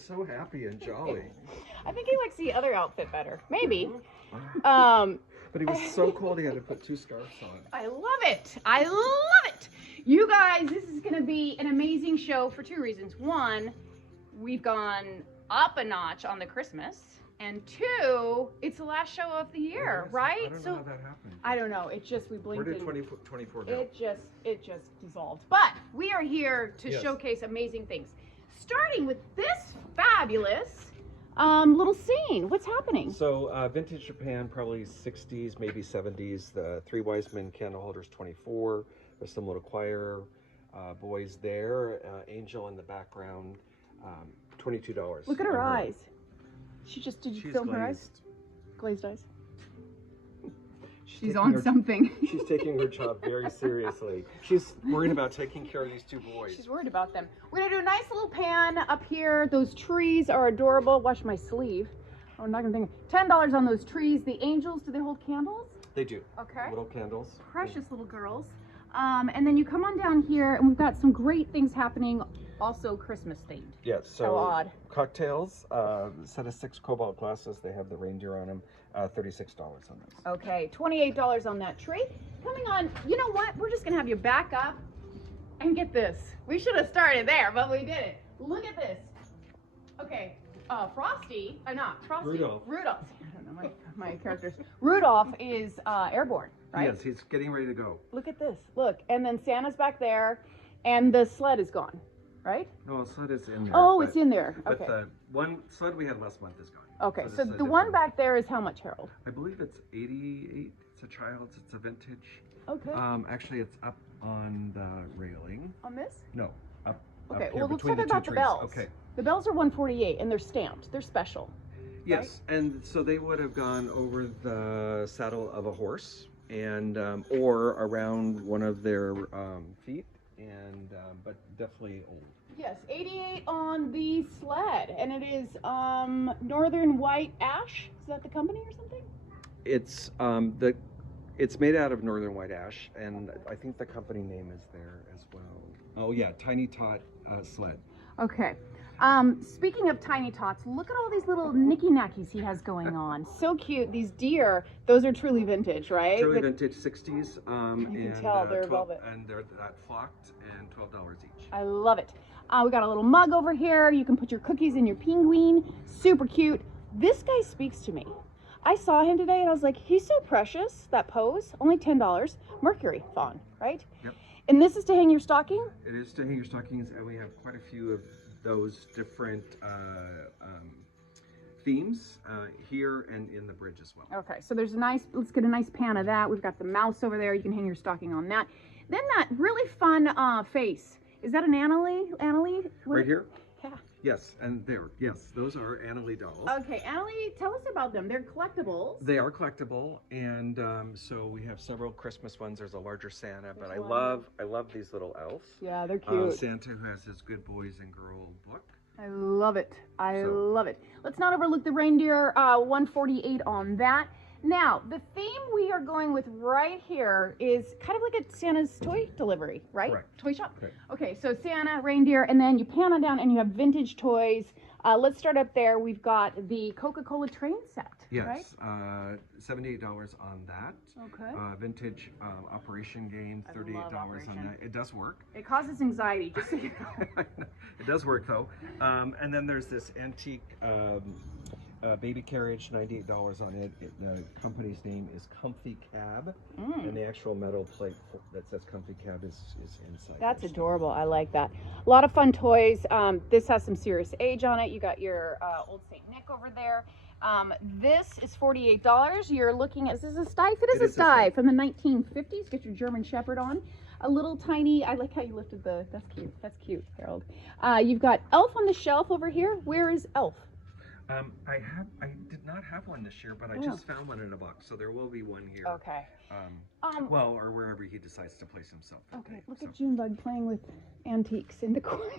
so happy and jolly. I think he likes the other outfit better. Maybe. But he was so cold he had to put 2 scarves on. I love it. I love it. You guys, this is going to be an amazing show for 2 reasons. One, we've gone up a notch on the Christmas. And 2, it's the last show of the year, right? I don't know how that happened. I don't know. It just, we blinked. Where did 24 go? It just dissolved. But we are here to showcase amazing things. Starting with this fabulous little scene. What's happening? So vintage Japan, probably 60s, maybe 70s. The 3 wise men candle holders, 24. There's some little choir boys there. Angel in the background, $22. Look at her eyes. Did you film her eyes? Glazed eyes. She's on something. She's taking her job very seriously. She's worried about taking care of these 2 boys. She's worried about them. We're gonna do a nice little pan up here. Those trees are adorable. Watch my sleeve. Oh, I'm not gonna think. $10 on those trees. The angels, do they hold candles? They do. Okay. Little candles. Precious little girls. And then you come on down here, and we've got some great things happening. Also Christmas themed. Yes. So how odd. Cocktails. Set of 6 cobalt glasses. They have the reindeer on them. $36 on this. Okay, $28 on that tree. Coming on, you know what? We're just gonna have you back up and get this. We should have started there, but we didn't. Look at this. Okay, Frosty, not Frosty. Rudolph. Rudolph. I don't know my characters. Rudolph is airborne, right? Yes, he's getting ready to go. Look at this. Look, and then Santa's back there, and the sled is gone, right? No, the sled is in there. Oh, it's in there. Okay. But the one sled we had last month is gone. Okay, so the one back there is how much, Harold? I believe it's 88. It's a child's. It's a vintage. Okay. Actually, it's up on the railing. On this? No, up. Okay. Up here Well, let's between talk the 2 about the trees. bells. Okay. The bells are 148, and they're stamped. They're special. Yes, and so they would have gone over the saddle of a horse, and or around one of their feet, and but definitely old. Yes, 88 on the sled, and it is Northern White Ash. Is that the company or something? It's it's made out of northern white ash, and I think the company name is there as well. Oh yeah, Tiny Tot sled. Okay. Speaking of Tiny Tots, look at all these little knicky-knackies he has going on. So cute. These deer, those are truly vintage, right? Truly vintage 60s. You can tell they're velvet. And they're that flocked, and $12 each. I love it. We got a little mug over here. You can put your cookies in your penguin. Super cute. This guy speaks to me. I saw him today and I was like, he's so precious. That pose, only $10. Mercury fawn, right? Yep. And this is to hang your stocking? It is to hang your stockings, and we have quite a few of those different themes here and in the bridge as well. Okay, so there's a nice, let's get a nice pan of that. We've got the mouse over there. You can hang your stocking on that. Then that really fun face. Is that an Annalie? Annalie? Right here? Yeah. Yes, and there. Yes, those are Annalie dolls. Okay, Annalie, tell us about them. They're collectibles. They are collectible, and so we have several Christmas ones. There's a larger Santa, but I love these little elves. Yeah, they're cute. Santa who has his good boys and girl book. I love it. I love it. Let's not overlook the reindeer. 148 on that. Now, the theme we are going with right here is kind of like a Santa's toy delivery, right? Correct. Toy shop? Correct. Okay, so Santa, reindeer, and then you pan on down and you have vintage toys. Let's start up there. We've got the Coca-Cola train set, right? Yes, $78 on that. Okay. Vintage Operation game, $38 on that. It does work. It causes anxiety, just so you know. It does work though. And then there's this antique baby carriage, $98 on it. The company's name is Comfy Cab, and the actual metal plate that says Comfy Cab is inside. That's adorable. I like that. A lot of fun toys. This has some serious age on it. You got your old Saint Nick over there. This is $48. You're looking at, is this a Stye? It is a Stye from the 1950s. Get your German Shepherd on. A little tiny, I like how you lifted the, that's cute. That's cute, Harold. You've got Elf on the shelf over here. Where is Elf? I did not have one this year, but I just found one in a box, so there will be one here. Okay. Well, or wherever he decides to place himself. Okay, look at Junebug playing with antiques in the corner.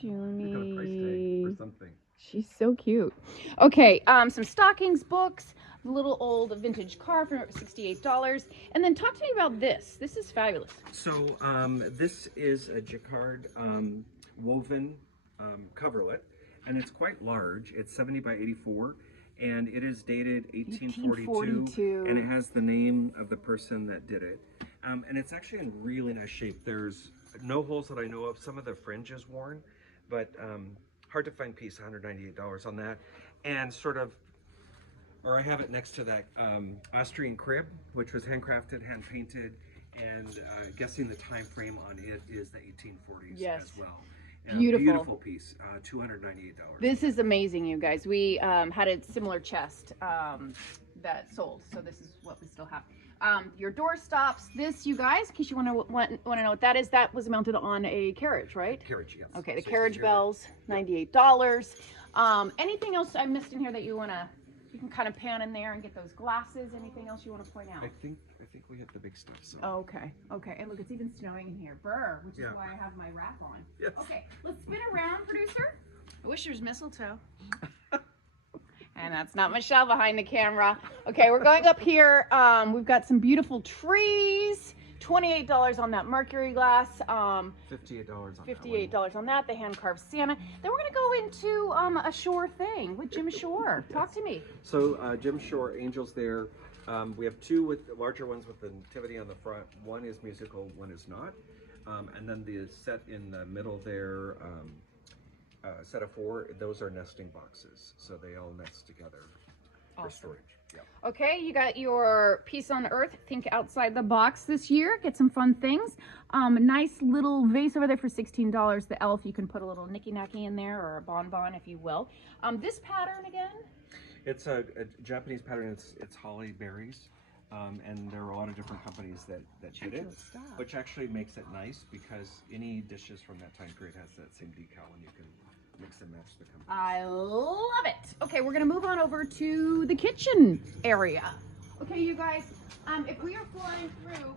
Junie. Or something. She's so cute. Okay, some stockings, books, a little old vintage car for $68. And then talk to me about this. This is fabulous. So this is a jacquard woven coverlet, and it's quite large. It's 70 by 84, and it is dated 1842, and it has the name of the person that did it. And it's actually in really nice shape. There's no holes that I know of. Some of the fringe is worn, but hard to find piece, $198 on that. And sort of, or I have it next to that Austrian crib, which was handcrafted, hand painted, and guessing the time frame on it is the 1840s as well. Beautiful piece, $298. This is amazing, you guys. We had a similar chest that sold, so this is what we still have. Your door stops. This, you guys, in case you want to know what that is, that was mounted on a carriage, right? Carriage, yes. Okay, the carriage bells, $98. Anything else I missed in here that you want to? You can kind of pan in there and get those glasses. Anything else you want to point out? I think we hit the big stuff. So. Okay. And look, it's even snowing in here. Brr, which is why I have my wrap on. Yes. Okay, let's spin around, producer. I wish there's mistletoe. And that's not Michelle behind the camera. Okay, we're going up here. We've got some beautiful trees. $28 on that mercury glass. $58 on that. The hand-carved Santa. Then we're gonna go into a Shore thing with Jim Shore. Talk to me. So Jim Shore, angels there. We have two with larger ones with the nativity on the front. One is musical, one is not. And then the set in the middle there, set of 4, those are nesting boxes. So they all nest together for storage. Yeah. Okay, you got your Peace on Earth, think outside the box this year. Get some fun things. Nice little vase over there for $16. The elf, you can put a little nicky-nacky in there or a bonbon, if you will. This pattern again? It's a Japanese pattern. It's holly berries. And there are a lot of different companies that did it, which actually makes it nice because any dishes from that time period has that same decal and you can mix and match the company. I love it. Okay, we're gonna move on over to the kitchen area. Okay, you guys, if we are flying through,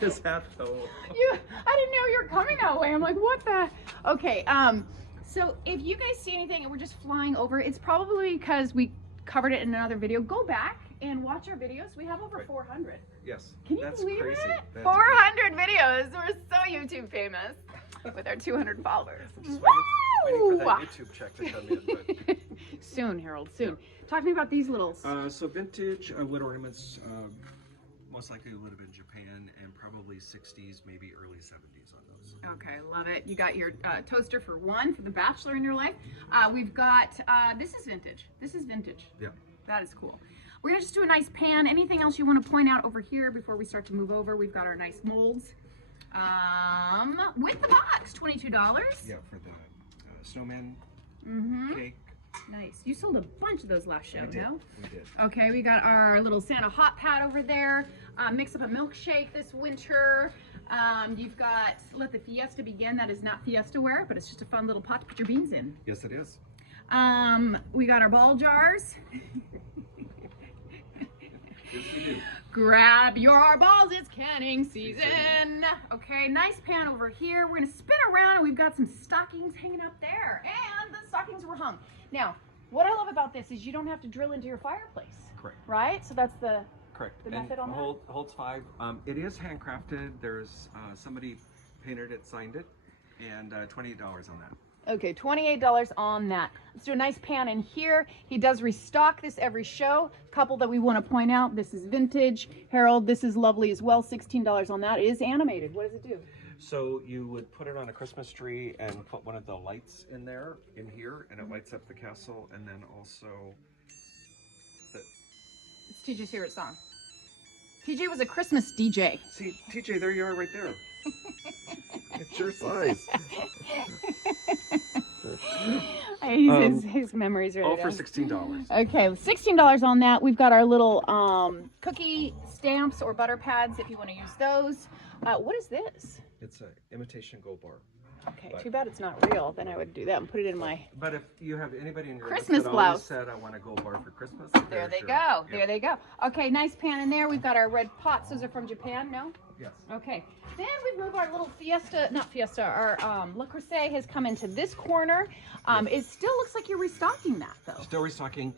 his hat though. I didn't know you were coming that way. I'm like, what the? Okay, so if you guys see anything and we're just flying over, it's probably because we covered it in another video. Go back and watch our videos. We have over 400. Yes. Can you believe crazy. it? That's 400 videos. We're so YouTube famous with our 200 followers. Waiting for that YouTube check to come in. But... soon, Harold, soon. Yeah. Talk to me about these little... so vintage wood ornaments, most likely would have been Japan and probably 60s, maybe early 70s on those. Okay, love it. You got your toaster for one for the bachelor in your life. We've got, this is vintage. This is vintage. Yeah. That is cool. We're gonna just do a nice pan. Anything else you want to point out over here before we start to move over? We've got our nice molds. With the box, $22. Yeah, for the snowman cake. Nice. You sold a bunch of those last show, no? We did. Okay, we got our little Santa hot pad over there. Mix up a milkshake this winter. You've got Let the Fiesta Begin. That is not Fiesta ware, but it's just a fun little pot to put your beans in. Yes, it is. We got our ball jars. Yes, we do. Grab your balls, it's canning season. Okay, nice pan over here. We're gonna spin around and we've got some stockings hanging up there. And the stockings were hung. Now, what I love about this is you don't have to drill into your fireplace. Correct. Right? So that's the and method on that? holds 5. It is handcrafted. There's somebody painted it, signed it, and $28 on that. Okay, $28 on that. Let's do a nice pan in here. He does restock this every show. Couple that we want to point out. This is vintage. Harold, this is lovely as well. $16 on that. It is animated. What does it do? So you would put it on a Christmas tree and put one of the lights in there, in here, and it lights up the castle, and then also... It's TJ's favorite song. TJ was a Christmas DJ. See, TJ, there you are right there. It's your size. His memories are all for $16. Okay, $16 on that. We've got our little cookie stamps or butter pads if you want to use those. What is this? It's an imitation gold bar. Okay, too bad it's not real. Then I would do that and put it in my... But if you have anybody in your Christmas that blouse always said, I want a gold bar for Christmas. There they go. There they go. Okay, nice pan in there. We've got our red pots. Those are from Japan, no? Yes. Okay. Then we've moved our little our Le Creuset has come into this corner. It still looks like you're restocking that, though. Still restocking.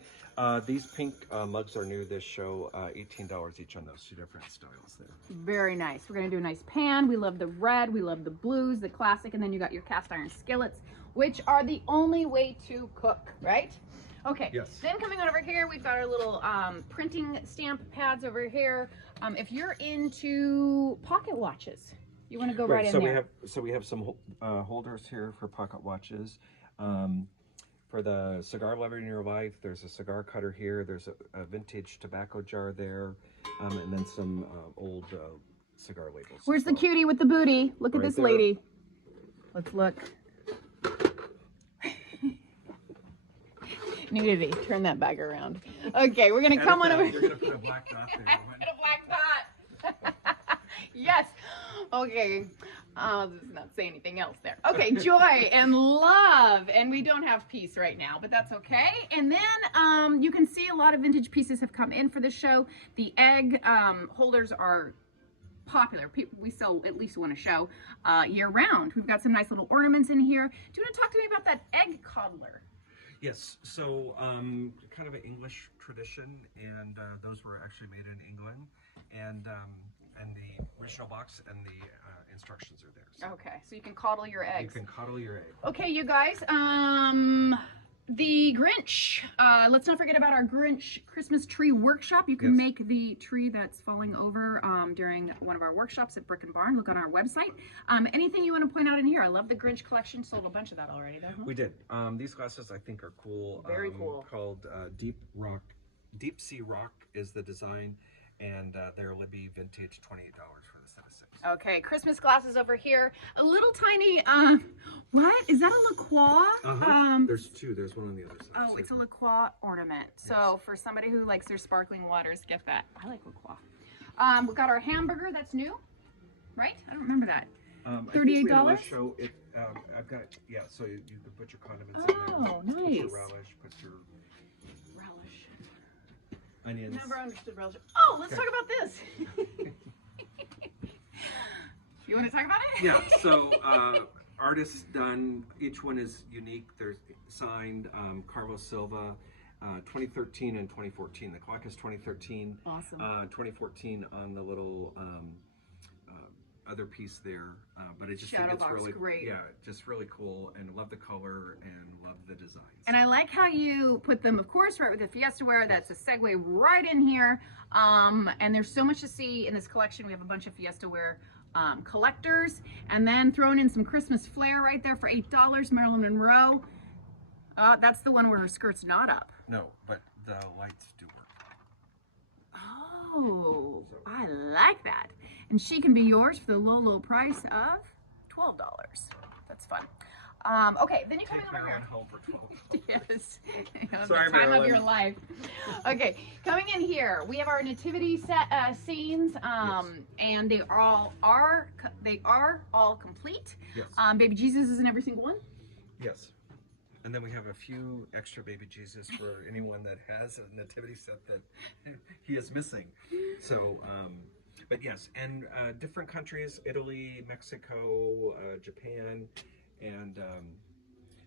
These pink mugs are new this show, $18 each on those two different styles there. Very nice. We're going to do a nice pan. We love the red. We love the blues, the classic. And then you got your cast iron skillets, which are the only way to cook, right? Okay. Yes. Then coming on over here, we've got our little printing stamp pads over here. If you're into pocket watches, you want to go right in there. We have some holders here for pocket watches. For the cigar lover in your life, there's a cigar cutter here. There's a vintage tobacco jar there, and then some old cigar labels. Where's the cutie with the booty? Look at Right this there. lady. Let's look. Nudity. Turn that bag around. Okay, we're gonna come on over. You're gonna put a black dot there. Put a black dot. Yes. Okay. This is not say anything else there. Okay, joy and love, and we don't have peace right now, but that's okay. And then you can see a lot of vintage pieces have come in for the show. The egg holders are popular. We sell at least one a show year round. We've got some nice little ornaments in here. Do you want to talk to me about that egg cobbler? Yes, so kind of an English tradition, and those were actually made in England, and the original box and the instructions are there. So Okay, so you can coddle your eggs. you can coddle your egg. Okay, you guys, the Grinch. Let's not forget about our Grinch Christmas tree workshop. You can Yes. make the tree that's falling over during one of our workshops at Brick and Barn. Look on our website. Anything you want to point out in here? I love the Grinch collection. Sold a bunch of that already, though. Huh? We did. These glasses I think are cool. Very cool. Called Deep Sea Rock is the design, and they're Libby vintage, $28 for the set of 6. Okay, Christmas glasses over here. A little tiny, what? Is that a La Croix? There's two. There's one on the other side. Oh, it's a La Croix ornament. So for somebody who likes their sparkling waters, get that. I like La Croix. We've got our hamburger that's new, right? I don't remember that. $38? Show it. I've got So you can put your condiments in there. Oh, Put your nice. relish. Put your Relish. onions. Never understood relish. Oh, let's talk about this. You want to talk about it? Yeah. So artists done. Each one is unique. They're signed. Carlos Silva. 2013 and 2014. The clock is 2013. Awesome. 2014 on the little other piece there, but I just think Shadow it's box, really great. just really cool, and love the color and love the designs. And I like how you put them, of course, right with the Fiesta wear. That's a segue right in here. And there's so much to see in this collection. We have a bunch of Fiesta wear collectors, and then throwing in some Christmas flair right there for $8. Marilyn Monroe. That's the one where her skirt's not up. No, but the lights do work. Oh, I like that. And she can be yours for the low price of $12. That's fun. Okay, then you're coming over here. Home for 12. Yes. Sorry, the time of Marilyn. your life. Okay, coming in here, we have our nativity set scenes, and they are all complete. Yes. Baby Jesus is in every single one. Yes. And then we have a few extra baby Jesus for anyone that has a nativity set that he is missing. So, but yes, and different countries: Italy, Mexico, Japan, and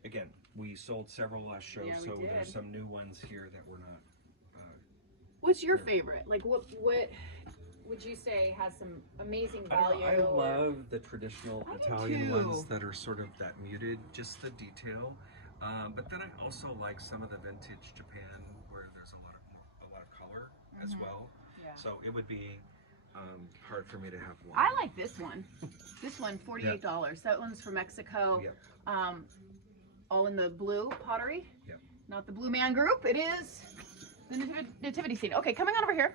again, we sold several last show, Yeah, we so did. there's some new ones here that we're not. What's your favorite? Like, what would you say has some amazing value? I love the traditional I do Italian too. ones that are sort of that muted, just the detail. But then I also like some of the vintage Japan where there's a lot of color as well. Yeah. So it would be hard for me to have one. I like this one. This one, $48. That one's from Mexico. Yeah. All in the blue pottery. Yeah. Not the Blue Man Group. It is the nativity scene. Okay, coming on over here.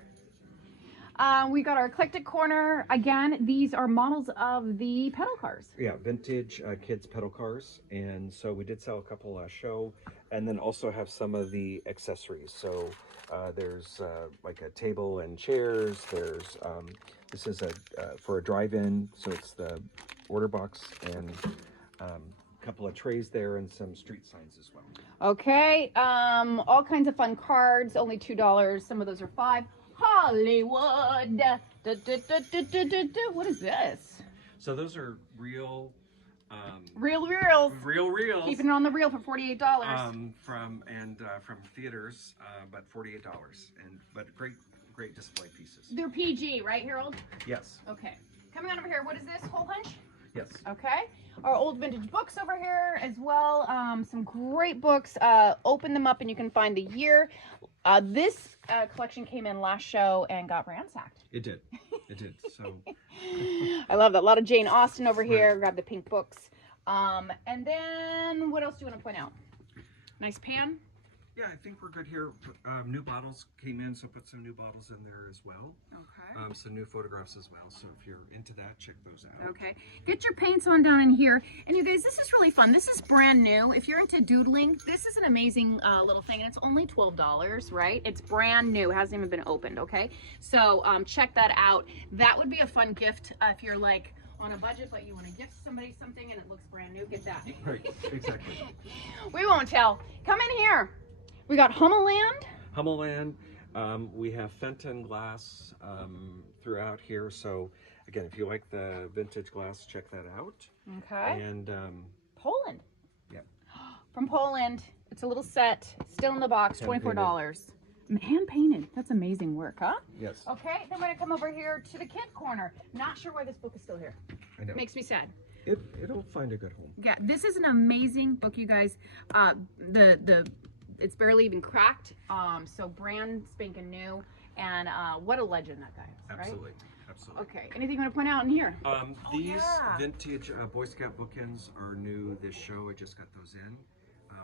We got our eclectic corner. Again, these are models of the pedal cars. Yeah, vintage kids pedal cars, and so we did sell a couple last show, and then also have some of the accessories. So there's like a table and chairs. There's this is for a drive-in, so it's the order box and a couple of trays there and some street signs as well. Okay, all kinds of fun cards. Only $2. Some of those are $5. Hollywood. What is this? So those are real Real reels. Real reels. Keeping it on the reel for $48. From theaters, but $48, but great display pieces. They're PG, right, Harold? Yes. Okay. Coming on over here, what is this? Hole punch? Yes. Okay. Our old vintage books over here as well. Some great books. Open them up and you can find the year. This collection came in last show and got ransacked. It did. It did. So I love that. A lot of Jane Austen over here. Grab the pink books. And then what else do you want to point out? Nice pan. yeah, I think we're good here. New bottles came in, so put some new bottles in there as well. Okay. Some new photographs as well. So if you're into that, check those out. Okay. Get your paints on down in here. And you guys, this is really fun. This is brand new. If you're into doodling, this is an amazing little thing. And it's only $12, right? It's brand new. It hasn't even been opened, okay? So check that out. That would be a fun gift if you're like on a budget, but you want to gift somebody something and it looks brand new. Get that. Right, exactly. We won't tell. Come in here. We got Hummelland. Hummelland. We have Fenton glass throughout here. So again, if you like the vintage glass, check that out. Okay. And Poland. Yep. From Poland. It's a little set. Still in the box. $24. Hand painted. That's amazing work, huh? Yes. Okay. Then we're gonna come over here to the kid corner. Not sure why this book is still here. I know. Makes me sad. It'll find a good home. Yeah, this is an amazing book, you guys. It's barely even cracked. So brand spanking new, and what a legend that guy is, right? Absolutely. Absolutely. Okay. Anything you want to point out in here? These vintage Boy Scout bookends are new this show. I just got those in,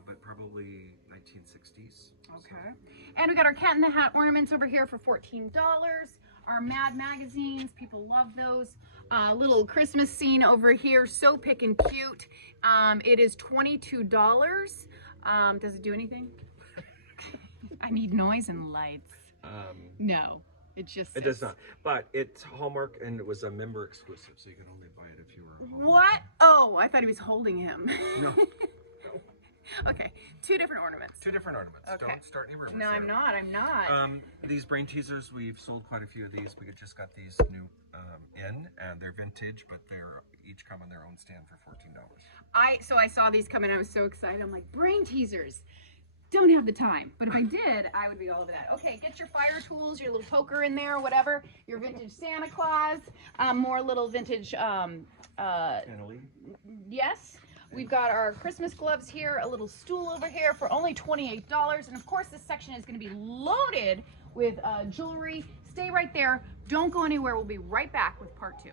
but probably 1960s. Okay. And we got our Cat in the Hat ornaments over here for $14. Our Mad magazines, people love those. Little Christmas scene over here, so pick and cute. It is $22. Does it do anything? I need noise and lights. No, it just It does not, but it's Hallmark and it was a member exclusive, so you can only buy it if you were a Hallmark. What? Oh, I thought he was holding him. No. Okay, two different ornaments. Two different ornaments. Okay. Don't start any rumors. No, I'm not. I'm not. These brain teasers, we've sold quite a few of these. We just got these new in, and they're vintage, but they're each come on their own stand for $14. So I saw these come in. I was so excited. I'm like, brain teasers. Don't have the time, but if I did, I would be all over that. Okay, get your fire tools, your little poker in there, whatever. Your vintage Santa Claus, more little vintage. Annalie? Yes. We've got our Christmas gloves here, a little stool over here for only $28. And of course, this section is going to be loaded with jewelry. Stay right there. Don't go anywhere. We'll be right back with part 2.